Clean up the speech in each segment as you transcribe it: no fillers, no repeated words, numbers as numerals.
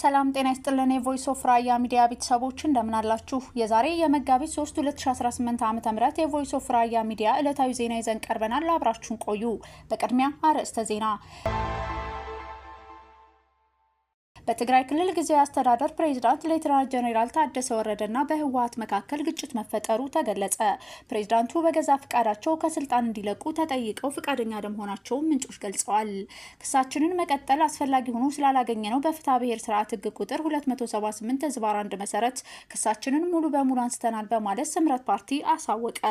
ሰላም ጤና ይስጥልን የቮይስ ኦፍ ራያ ሚዲያ ቤተሰቦች እንደምን አላችሁ? የዛሬ የመጋቢት 3 2018 ዓ.ም የቮይስ ኦፍ ራያ ሚዲያ ዕለታዊ ዜና ይዘን ቀርበናል። አብራችሁን ቆዩ። በቅድሚያ አርዕስተ ዜና። በትግራይ ክልል ጊዜያዊ አስተዳደር ፕሬዝዳንት ሌተናንት ጀነራል ታደሰ ወረደና በህወሓት መካከል ግጭት መፈጠሩ ተገለጸ። ፕሬዝዳንቱ በገዛ ፍቃዳቸው ከስልጣን እንዲለቁ ተጠይቀው ፍቃደኛ ለመሆናቸው ምንጮች ገልጸዋል። ክሳችንን መቀጠል አስፈላጊ ሆኖ ስላላገኘ ነው በፍትሐ ብሔር ስርዓት ህግ ቁጥር 278/1 መሰረት ክሳችንን ሙሉ በሙሉ አንስተናል በማለት ስምረት ፓርቲ አሳወቀ።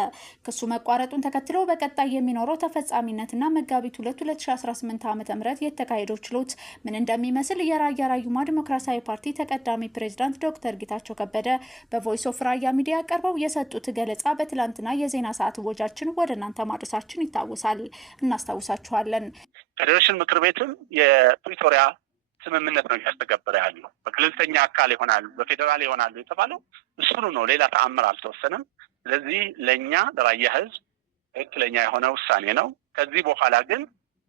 ክሱ መቋረጡን ተከትሎ በቀጣይ የሚኖረው ተፈጻሚነትና መጋቢት 2 2018 ዓ.ም የተካሄደው ችሎት ምን እንደሚመስል የራያ ራዩማ ዲሞክራሲያዊ ፓርቲ ተቀዳሚ ፕሬዝዳንት ዶክተር ጌታቸው ከበደ በቮይስ ኦፍ ራያ ሚዲያ ቀርበው የሰጡት ገለጻ በትላንትና የዜና ሰዓት ወጃችን ወደ እናንተ ማድረሳችን ይታወሳል። እናስታውሳችኋለን። ፌዴሬሽን ምክር ቤትም የፕሪቶሪያ ስምምነት ነው እያስተገበረ ያለው። በክልልተኛ አካል ይሆናል፣ በፌዴራል ይሆናል የተባለው እሱኑ ነው። ሌላ ተአምር አልተወሰነም። ስለዚህ ለእኛ ለራያ ህዝብ ትክክለኛ የሆነ ውሳኔ ነው። ከዚህ በኋላ ግን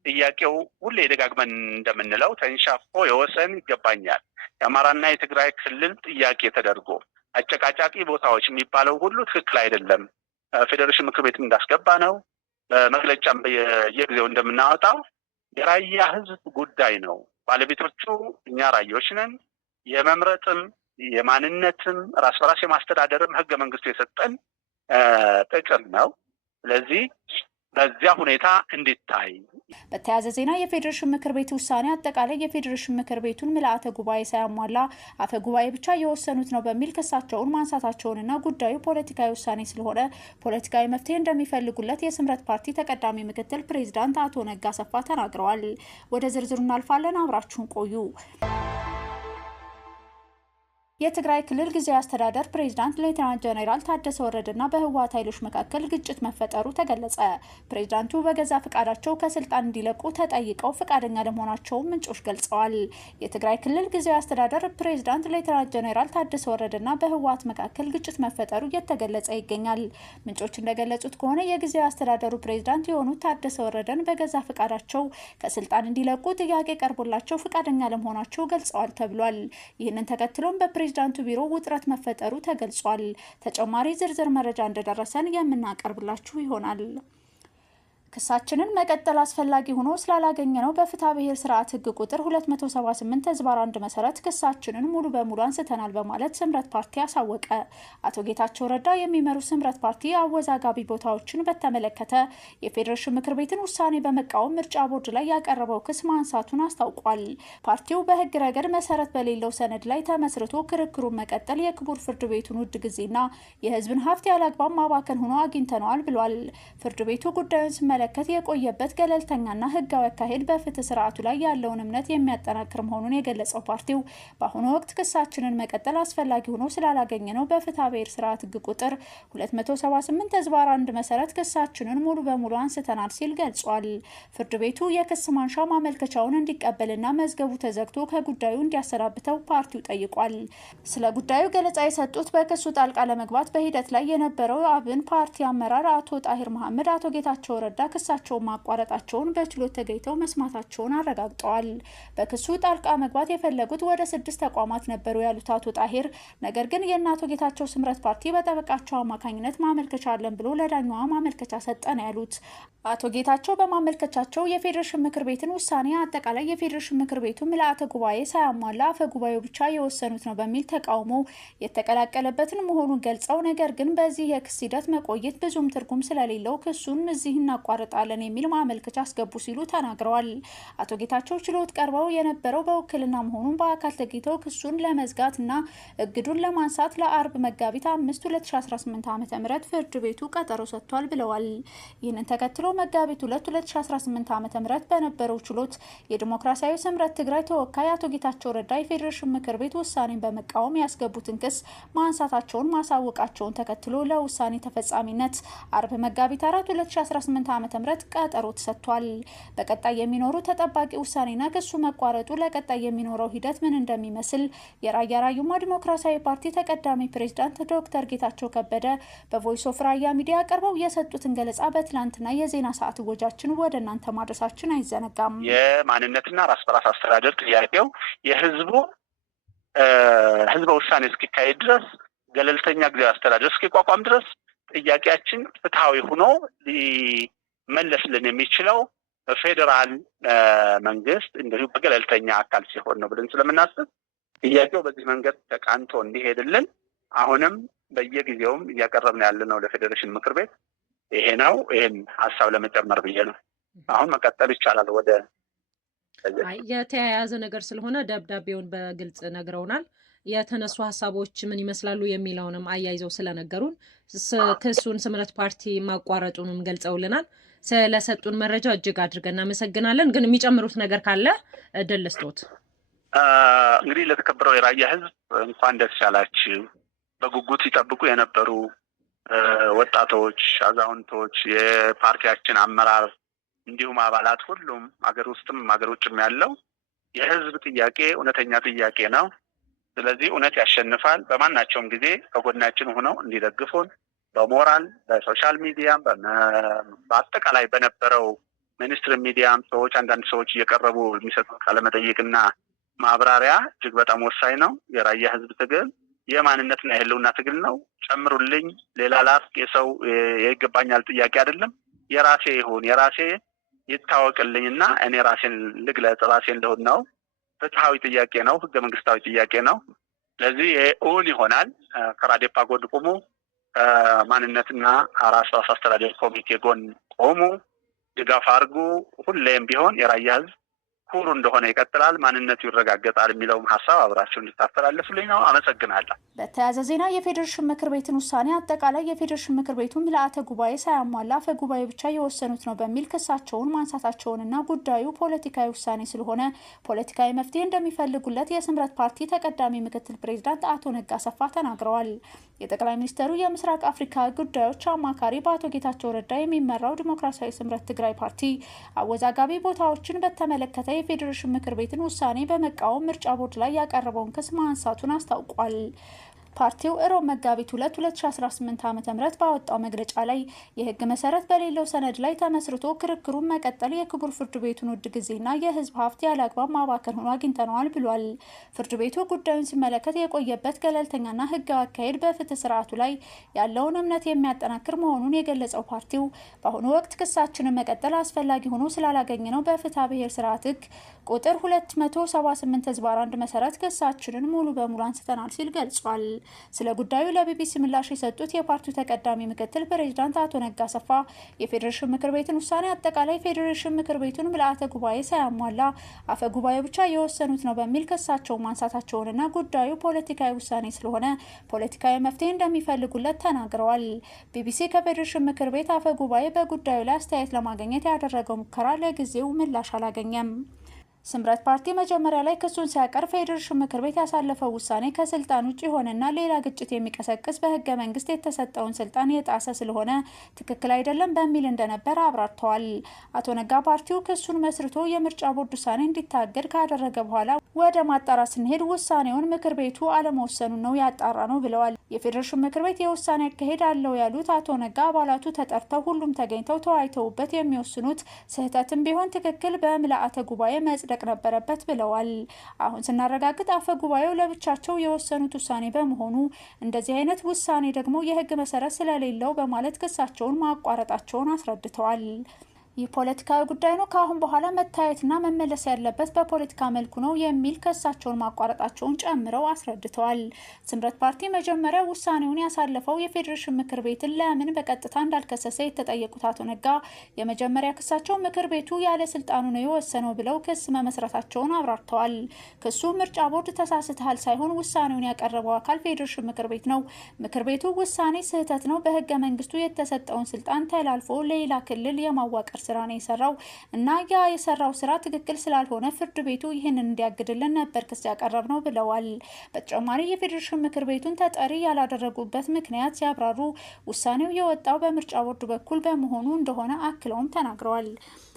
ጥያቄው ሁሌ ደጋግመን እንደምንለው ተንሻፎ የወሰን ይገባኛል የአማራና የትግራይ ክልል ጥያቄ ተደርጎ አጨቃጫቂ ቦታዎች የሚባለው ሁሉ ትክክል አይደለም። ፌዴሬሽን ምክር ቤትም እንዳስገባ ነው፣ በመግለጫም በየጊዜው እንደምናወጣው የራያ ህዝብ ጉዳይ ነው። ባለቤቶቹ እኛ ራዮች ነን። የመምረጥም የማንነትም ራስ በራስ የማስተዳደርም ህገ መንግስቱ የሰጠን ጥቅም ነው። ስለዚህ በዚያ ሁኔታ እንዲታይ። በተያያዘ ዜና የፌዴሬሽን ምክር ቤት ውሳኔ አጠቃላይ የፌዴሬሽን ምክር ቤቱን ምልአተ ጉባኤ ሳያሟላ አፈ ጉባኤ ብቻ የወሰኑት ነው በሚል ክሳቸውን ማንሳታቸውንና ጉዳዩ ፖለቲካዊ ውሳኔ ስለሆነ ፖለቲካዊ መፍትሄ እንደሚፈልጉለት የስምረት ፓርቲ ተቀዳሚ ምክትል ፕሬዝዳንት አቶ ነጋ አሰፋ ተናግረዋል። ወደ ዝርዝሩ እናልፋለን። አብራችሁን ቆዩ። የትግራይ ክልል ጊዜያዊ አስተዳደር ፕሬዝዳንት ሌተናንት ጀነራል ታደሰ ወረደና በህወሓት ኃይሎች መካከል ግጭት መፈጠሩ ተገለጸ። ፕሬዝዳንቱ በገዛ ፍቃዳቸው ከስልጣን እንዲለቁ ተጠይቀው ፍቃደኛ ለመሆናቸው ምንጮች ገልጸዋል። የትግራይ ክልል ጊዜያዊ አስተዳደር ፕሬዝዳንት ሌተናንት ጀነራል ታደሰ ወረደና በህወሓት መካከል ግጭት መፈጠሩ እየተገለጸ ይገኛል። ምንጮች እንደገለጹት ከሆነ የጊዜያዊ አስተዳደሩ ፕሬዝዳንት የሆኑት ታደሰ ወረደን በገዛ ፍቃዳቸው ከስልጣን እንዲለቁ ጥያቄ ቀርቦላቸው ፍቃደኛ ለመሆናቸው ገልጸዋል ተብሏል። ይህንን ተከትሎም ፕሬዝዳንቱ ቢሮ ውጥረት መፈጠሩ ተገልጿል። ተጨማሪ ዝርዝር መረጃ እንደደረሰን የምናቀርብላችሁ ይሆናል። ክሳችንን መቀጠል አስፈላጊ ሆኖ ስላላገኘ ነው በፍትሐ ብሔር ስርዓት ህግ ቁጥር 278/1 መሰረት ክሳችንን ሙሉ በሙሉ አንስተናል በማለት ስምረት ፓርቲ አሳወቀ። አቶ ጌታቸው ረዳ የሚመሩ ስምረት ፓርቲ አወዛጋቢ ቦታዎችን በተመለከተ የፌዴሬሽን ምክር ቤትን ውሳኔ በመቃወም ምርጫ ቦርድ ላይ ያቀረበው ክስ ማንሳቱን አስታውቋል። ፓርቲው በህግ ረገድ መሰረት በሌለው ሰነድ ላይ ተመስርቶ ክርክሩን መቀጠል የክቡር ፍርድ ቤቱን ውድ ጊዜና የህዝብን ሀብት ያለአግባብ ማባከን ሆኖ አግኝተነዋል ብሏል። ፍርድ ቤቱ ጉዳዩን መለከት የቆየበት ገለልተኛና ህጋዊ አካሄድ በፍትህ ስርዓቱ ላይ ያለውን እምነት የሚያጠናክር መሆኑን የገለጸው ፓርቲው በአሁኑ ወቅት ክሳችንን መቀጠል አስፈላጊ ሆኖ ስላላገኘ ነው በፍትሐ ብሔር ስርዓት ህግ ቁጥር 278/1 መሰረት ክሳችንን ሙሉ በሙሉ አንስተናል ሲል ገልጿል። ፍርድ ቤቱ የክስ ማንሻ ማመልከቻውን እንዲቀበልና መዝገቡ ተዘግቶ ከጉዳዩ እንዲያሰናብተው ፓርቲው ጠይቋል። ስለ ጉዳዩ ገለጻ የሰጡት በክሱ ጣልቃ ለመግባት በሂደት ላይ የነበረው አብን ፓርቲ አመራር አቶ ጣሂር መሐመድ አቶ ጌታቸው ረዳ ክሳቸውን ማቋረጣቸውን በችሎት ተገኝተው መስማታቸውን አረጋግጠዋል። በክሱ ጣልቃ መግባት የፈለጉት ወደ 6 ተቋማት ነበሩ ያሉት አቶ ጣሂር ነገር ግን የእናቶ ጌታቸው ስምረት ፓርቲ በጠበቃቸው አማካኝነት ማመልከቻ አለን ብሎ ለዳኛዋ ማመልከቻ ሰጠ ነው ያሉት። አቶ ጌታቸው በማመልከቻቸው የፌዴሬሽን ምክር ቤትን ውሳኔ አጠቃላይ የፌዴሬሽን ምክር ቤቱ ምልአተ ጉባኤ ሳያሟላ አፈ ጉባኤው ብቻ የወሰኑት ነው በሚል ተቃውሞ የተቀላቀለበትን መሆኑን ገልጸው ነገር ግን በዚህ የክስ ሂደት መቆየት ብዙም ትርጉም ስለሌለው ክሱን እዚህ እናቋርጣለን የሚል ማመልከቻ አስገቡ ሲሉ ተናግረዋል። አቶ ጌታቸው ችሎት ቀርበው የነበረው በውክልና መሆኑን በአካል ተገኝተው ክሱን ለመዝጋትና እግዱን ለማንሳት ለአርብ መጋቢት 5 2018 ዓ.ም ፍርድ ቤቱ ቀጠሮ ሰጥቷል ብለዋል። ይህንን ተከትሎ መጋቢት 2 2018 ዓ.ም በነበረው ችሎት የዲሞክራሲያዊ ስምረት ትግራይ ተወካይ አቶ ጌታቸው ረዳ የፌዴሬሽን ምክር ቤት ውሳኔን በመቃወም ያስገቡትን ክስ ማንሳታቸውን ማሳወቃቸውን ተከትሎ ለውሳኔ ተፈጻሚነት አርብ መጋቢት 4 2018 ዓ.ም ቀጠሮ ተሰጥቷል። በቀጣይ የሚኖሩ ተጠባቂ ውሳኔና ክሱ መቋረጡ ለቀጣይ የሚኖረው ሂደት ምን እንደሚመስል የራያ ራዩማ ዲሞክራሲያዊ ፓርቲ ተቀዳሚ ፕሬዝዳንት ዶክተር ጌታቸው ከበደ በቮይስ ኦፍ ራያ ሚዲያ ቀርበው የሰጡትን ገለጻ በትላንትና የዜና ሰዓት ወጃችን ወደ እናንተ ማድረሳችን አይዘነጋም። የማንነትና ራስ በራስ አስተዳደር ጥያቄው የህዝቡ ህዝበ ውሳኔ እስኪካሄድ ድረስ ገለልተኛ ጊዜያዊ አስተዳደር እስኪቋቋም ድረስ ጥያቄያችን ፍትሐዊ ሆኖ ሊመለስልን የሚችለው ፌዴራል መንግስት እንዲሁ በገለልተኛ አካል ሲሆን ነው ብለን ስለምናስብ ጥያቄው በዚህ መንገድ ተቃንቶ እንዲሄድልን አሁንም በየጊዜውም እያቀረብን ያለ ነው ለፌዴሬሽን ምክር ቤት ይሄ ነው። ይሄን ሀሳብ ለመጨመር ብዬ ነው። አሁን መቀጠል ይቻላል። ወደ የተያያዘ ነገር ስለሆነ ደብዳቤውን በግልጽ ነግረውናል። የተነሱ ሀሳቦች ምን ይመስላሉ የሚለውንም አያይዘው ስለነገሩን ክሱን ስምረት ፓርቲ ማቋረጡንም ገልጸውልናል። ስለሰጡን መረጃ እጅግ አድርገን እናመሰግናለን። ግን የሚጨምሩት ነገር ካለ እድል ልስጦት። እንግዲህ ለተከበረው የራያ ህዝብ እንኳን ደስ ያላችሁ። በጉጉት ሲጠብቁ የነበሩ ወጣቶች፣ አዛውንቶች፣ የፓርቲያችን አመራር እንዲሁም አባላት ሁሉም አገር ውስጥም አገር ውጭም ያለው የህዝብ ጥያቄ እውነተኛ ጥያቄ ነው። ስለዚህ እውነት ያሸንፋል። በማናቸውም ጊዜ ከጎናችን ሆነው እንዲደግፉን በሞራል በሶሻል ሚዲያም በአጠቃላይ በነበረው ሚኒስትሪ ሚዲያም አንዳንድ ሰዎች እየቀረቡ የሚሰጡት ቃለመጠይቅና ማብራሪያ እጅግ በጣም ወሳኝ ነው። የራያ ህዝብ ትግል የማንነትና የህልውና ትግል ነው። ጨምሩልኝ፣ ሌላ ላርቅ፣ የሰው የይገባኛል ጥያቄ አይደለም። የራሴ ይሁን የራሴ ይታወቅልኝና እኔ ራሴን ልግለጽ፣ ራሴን ልሁን ነው። ፍትሐዊ ጥያቄ ነው። ህገ መንግስታዊ ጥያቄ ነው። ስለዚህ እውን ይሆናል። ከራዴፓ ጎን ቁሙ፣ ከማንነትና ራስ አስተዳደር ኮሚቴ ጎን ቆሙ፣ ድጋፍ አድርጉ። ሁሌም ቢሆን የራያ ህዝብ ኩሩ እንደሆነ ይቀጥላል፣ ማንነቱ ይረጋገጣል የሚለውም ሀሳብ አብራችሁ እንድታስተላልፉልኝ ነው። አመሰግናለሁ። በተያያዘ ዜና የፌዴሬሽን ምክር ቤትን ውሳኔ አጠቃላይ የፌዴሬሽን ምክር ቤቱ ምልአተ ጉባኤ ሳያሟላ አፈ ጉባኤ ብቻ የወሰኑት ነው በሚል ክሳቸውን ማንሳታቸውንና ጉዳዩ ፖለቲካዊ ውሳኔ ስለሆነ ፖለቲካዊ መፍትሄ እንደሚፈልጉለት የስምረት ፓርቲ ተቀዳሚ ምክትል ፕሬዚዳንት አቶ ነጋ አሰፋ ተናግረዋል። የጠቅላይ ሚኒስትሩ የምስራቅ አፍሪካ ጉዳዮች አማካሪ በአቶ ጌታቸው ረዳ የሚመራው ዲሞክራሲያዊ ስምረት ትግራይ ፓርቲ አወዛጋቢ ቦታዎችን በተመለከተ የፌዴሬሽን ምክር ቤትን ውሳኔ በመቃወም ምርጫ ቦርድ ላይ ያቀረበውን ክስ ማንሳቱን አስታውቋል። ፓርቲው እሮብ መጋቢት 2 2018 ዓ.ም ባወጣው መግለጫ ላይ የህግ መሰረት በሌለው ሰነድ ላይ ተመስርቶ ክርክሩን መቀጠል የክቡር ፍርድ ቤቱን ውድ ጊዜና የህዝብ ሀብት ያለአግባብ ማባከን ሆኖ አግኝተነዋል ብሏል። ፍርድ ቤቱ ጉዳዩን ሲመለከት የቆየበት ገለልተኛና ህጋዊ አካሄድ በፍትህ ስርዓቱ ላይ ያለውን እምነት የሚያጠናክር መሆኑን የገለጸው ፓርቲው በአሁኑ ወቅት ክሳችንን መቀጠል አስፈላጊ ሆኖ ስላላገኘ ነው በፍትሐ ብሔር ስርዓት ህግ ቁጥር 278/1 መሰረት ክሳችንን ሙሉ በሙሉ አንስተናል ሲል ገልጿል። ስለ ጉዳዩ ለቢቢሲ ምላሽ የሰጡት የፓርቲው ተቀዳሚ ምክትል ፕሬዚዳንት አቶ ነጋ አሰፋ የፌዴሬሽን ምክር ቤትን ውሳኔ አጠቃላይ ፌዴሬሽን ምክር ቤቱን ምልአተ ጉባኤ ሳያሟላ አፈ ጉባኤ ብቻ የወሰኑት ነው በሚል ክሳቸውን ማንሳታቸውንና ጉዳዩ ፖለቲካዊ ውሳኔ ስለሆነ ፖለቲካዊ መፍትሄ እንደሚፈልጉለት ተናግረዋል። ቢቢሲ ከፌዴሬሽን ምክር ቤት አፈ ጉባኤ በጉዳዩ ላይ አስተያየት ለማግኘት ያደረገው ሙከራ ለጊዜው ምላሽ አላገኘም። ስምረት ፓርቲ መጀመሪያ ላይ ክሱን ሲያቀርብ ፌዴሬሽን ምክር ቤት ያሳለፈው ውሳኔ ከስልጣን ውጭ የሆነና ሌላ ግጭት የሚቀሰቅስ በህገ መንግስት የተሰጠውን ስልጣን የጣሰ ስለሆነ ትክክል አይደለም በሚል እንደነበር አብራርተዋል። አቶ ነጋ ፓርቲው ክሱን መስርቶ የምርጫ ቦርድ ውሳኔ እንዲታገድ ካደረገ በኋላ ወደ ማጣራት ስንሄድ ውሳኔውን ምክር ቤቱ አለመወሰኑን ነው ያጣራ ነው ብለዋል። የፌዴሬሽን ምክር ቤት የውሳኔ አካሄድ አለው ያሉት አቶ ነጋ አባላቱ ተጠርተው ሁሉም ተገኝተው ተወያይተውበት የሚወስኑት ስህተትም ቢሆን ትክክል በምልአተ ጉባኤ መጽደቅ ነበረበት ብለዋል። አሁን ስናረጋግጥ አፈ ጉባኤው ለብቻቸው የወሰኑት ውሳኔ በመሆኑ እንደዚህ አይነት ውሳኔ ደግሞ የህግ መሰረት ስለሌለው በማለት ክሳቸውን ማቋረጣቸውን አስረድተዋል። ይህ ፖለቲካዊ ጉዳይ ነው፣ ከአሁን በኋላ መታየትና መመለስ ያለበት በፖለቲካ መልኩ ነው የሚል ክሳቸውን ማቋረጣቸውን ጨምረው አስረድተዋል። ስምረት ፓርቲ መጀመሪያ ውሳኔውን ያሳለፈው የፌዴሬሽን ምክር ቤትን ለምን በቀጥታ እንዳልከሰሰ የተጠየቁት አቶ ነጋ የመጀመሪያ ክሳቸው ምክር ቤቱ ያለ ስልጣኑ ነው የወሰነው ብለው ክስ መመስረታቸውን አብራርተዋል። ክሱ ምርጫ ቦርድ ተሳስተሃል ሳይሆን ውሳኔውን ያቀረበው አካል ፌዴሬሽን ምክር ቤት ነው። ምክር ቤቱ ውሳኔ ስህተት ነው፣ በህገ መንግስቱ የተሰጠውን ስልጣን ተላልፎ ሌላ ክልል የማዋቀር ስራ ነው የሰራው እና ያ የሰራው ስራ ትክክል ስላልሆነ ፍርድ ቤቱ ይህንን እንዲያግድልን ነበር ክስ ያቀረብ ነው ብለዋል። በተጨማሪ የፌዴሬሽን ምክር ቤቱን ተጠሪ ያላደረጉበት ምክንያት ሲያብራሩ ውሳኔው የወጣው በምርጫ ቦርድ በኩል በመሆኑ እንደሆነ አክለውም ተናግረዋል።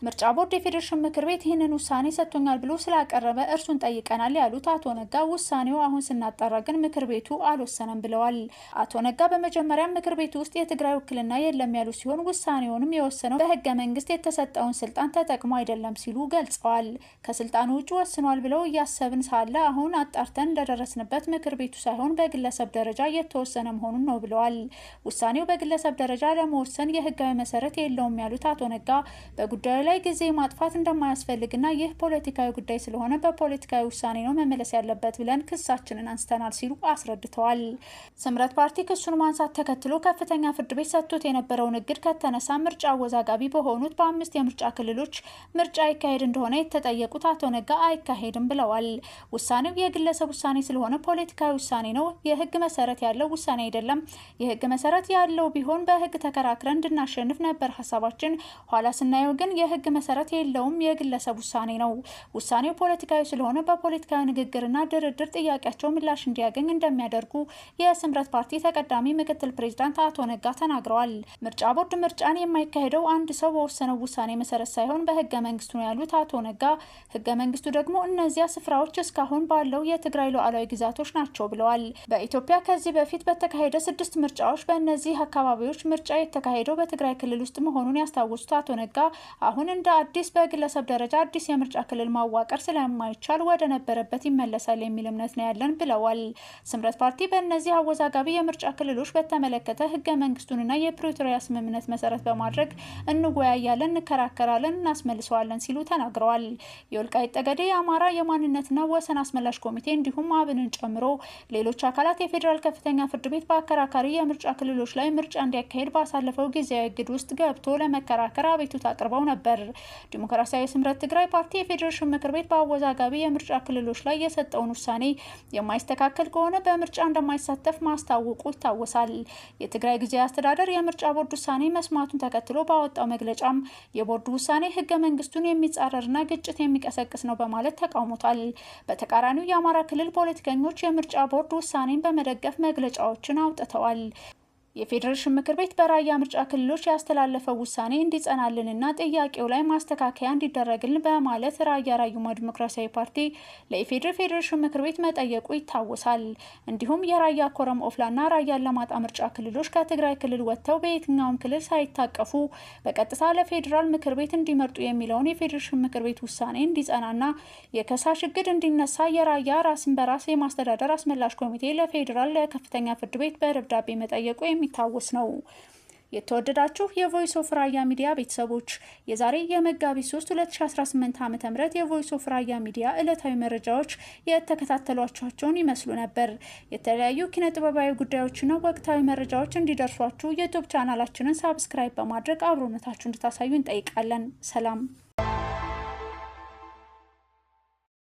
ምርጫ ቦርድ የፌዴሬሽን ምክር ቤት ይህንን ውሳኔ ሰጥቶኛል ብሎ ስላቀረበ እርሱን ጠይቀናል ያሉት አቶ ነጋ ውሳኔው አሁን ስናጣራ ግን ምክር ቤቱ አልወሰነም ብለዋል። አቶ ነጋ በመጀመሪያ ምክር ቤቱ ውስጥ የትግራይ ውክልና የለም ያሉ ሲሆን ውሳኔውንም የወሰነው በህገ መንግስት የተሰጠውን ስልጣን ተጠቅሞ አይደለም ሲሉ ገልጸዋል። ከስልጣኑ ውጭ ወስኗል ብለው እያሰብን ሳለ አሁን አጣርተን እንደደረስንበት ምክር ቤቱ ሳይሆን በግለሰብ ደረጃ የተወሰነ መሆኑን ነው ብለዋል። ውሳኔው በግለሰብ ደረጃ ለመወሰን የህጋዊ መሰረት የለውም ያሉት አቶ ነጋ በጉዳዩ ላይ ጊዜ ማጥፋት እንደማያስፈልግና ይህ ፖለቲካዊ ጉዳይ ስለሆነ በፖለቲካዊ ውሳኔ ነው መመለስ ያለበት ብለን ክሳችንን አንስተናል ሲሉ አስረድተዋል። ስምረት ፓርቲ ክሱን ማንሳት ተከትሎ ከፍተኛ ፍርድ ቤት ሰጥቶት የነበረውን እግድ ከተነሳ ምርጫ አወዛጋቢ በሆኑት በ5 የምርጫ ክልሎች ምርጫ ይካሄድ እንደሆነ የተጠየቁት አቶ ነጋ አይካሄድም ብለዋል። ውሳኔው የግለሰብ ውሳኔ ስለሆነ ፖለቲካዊ ውሳኔ ነው፣ የህግ መሰረት ያለው ውሳኔ አይደለም። የህግ መሰረት ያለው ቢሆን በህግ ተከራክረን እንድናሸንፍ ነበር ሀሳባችን። ኋላ ስናየው ግን የህግ መሰረት የለውም፣ የግለሰብ ውሳኔ ነው። ውሳኔው ፖለቲካዊ ስለሆነ በፖለቲካዊ ንግግርና ድርድር ጥያቄያቸው ምላሽ እንዲያገኝ እንደሚያደርጉ የስምረት ፓርቲ ተቀዳሚ ምክትል ፕሬዝዳንት አቶ ነጋ ተናግረዋል። ምርጫ ቦርድ ምርጫን የማይካሄደው አንድ ሰው በወሰነው ውሳኔ መሰረት ሳይሆን በህገ መንግስቱ ነው ያሉት አቶ ነጋ ህገ መንግስቱ ደግሞ እነዚያ ስፍራዎች እስካሁን ባለው የትግራይ ሉዓላዊ ግዛቶች ናቸው ብለዋል። በኢትዮጵያ ከዚህ በፊት በተካሄደ 6 ምርጫዎች በእነዚህ አካባቢዎች ምርጫ የተካሄደው በትግራይ ክልል ውስጥ መሆኑን ያስታወሱት አቶ ነጋ አሁን እንደ አዲስ በግለሰብ ደረጃ አዲስ የምርጫ ክልል ማዋቀር ስለማይቻል ወደ ነበረበት ይመለሳል የሚል እምነት ነው ያለን ብለዋል። ስምረት ፓርቲ በእነዚህ አወዛጋቢ የምርጫ ክልሎች በተመለከተ ህገ መንግስቱንና የፕሪቶሪያ ስምምነት መሰረት በማድረግ እንወያያለን፣ እንከራከራለን፣ እናስመልሰዋለን ሲሉ ተናግረዋል። የወልቃይት ጠገዴ የአማራ የማንነትና ወሰን አስመላሽ ኮሚቴ እንዲሁም አብንን ጨምሮ ሌሎች አካላት የፌዴራል ከፍተኛ ፍርድ ቤት በአከራካሪ የምርጫ ክልሎች ላይ ምርጫ እንዲያካሄድ ባሳለፈው ጊዜያዊ እግድ ውስጥ ገብቶ ለመከራከር አቤቱታ አቅርበው ነበር። ዲሞክራሲያዊ ስምረት ትግራይ ፓርቲ የፌዴሬሽን ምክር ቤት በአወዛጋቢ የምርጫ ክልሎች ላይ የሰጠውን ውሳኔ የማይስተካከል ከሆነ በምርጫ እንደማይሳተፍ ማስታወቁ ይታወሳል። የትግራይ ጊዜያዊ አስተዳደር የምርጫ ቦርድ ውሳኔ መስማቱን ተከትሎ ባወጣው መግለጫም የቦርዱ ውሳኔ ህገ መንግስቱን የሚጻረርና ግጭት የሚቀሰቅስ ነው በማለት ተቃውሞታል። በተቃራኒው የአማራ ክልል ፖለቲከኞች የምርጫ ቦርድ ውሳኔን በመደገፍ መግለጫዎችን አውጥተዋል። የፌዴሬሽን ምክር ቤት በራያ ምርጫ ክልሎች ያስተላለፈው ውሳኔ እንዲጸናልንና ጥያቄው ላይ ማስተካከያ እንዲደረግልን በማለት ራያ ራዩማ ዲሞክራሲያዊ ፓርቲ ለኢፌዴሪ ፌዴሬሽን ምክር ቤት መጠየቁ ይታወሳል። እንዲሁም የራያ ኮረም ኦፍላና ራያ አላማጣ ምርጫ ክልሎች ከትግራይ ክልል ወጥተው በየትኛውም ክልል ሳይታቀፉ በቀጥታ ለፌዴራል ምክር ቤት እንዲመርጡ የሚለውን የፌዴሬሽን ምክር ቤት ውሳኔ እንዲጸናና የከሳሽ እግድ እንዲነሳ የራያ ራስን በራስ የማስተዳደር አስመላሽ ኮሚቴ ለፌዴራል ለከፍተኛ ፍርድ ቤት በደብዳቤ መጠየቁ የሚታወስ ነው። የተወደዳችሁ የቮይስ ኦፍ ራያ ሚዲያ ቤተሰቦች የዛሬ የመጋቢት 3 2018 ዓ.ም የቮይስ ኦፍ ራያ ሚዲያ ዕለታዊ መረጃዎች የተከታተሏቸውን ይመስሉ ነበር። የተለያዩ ኪነ ጥበባዊ ጉዳዮችና ወቅታዊ መረጃዎች እንዲደርሷችሁ ዩቲዩብ ቻናላችንን ሳብስክራይብ በማድረግ አብሮነታችሁን እንድታሳዩ እንጠይቃለን። ሰላም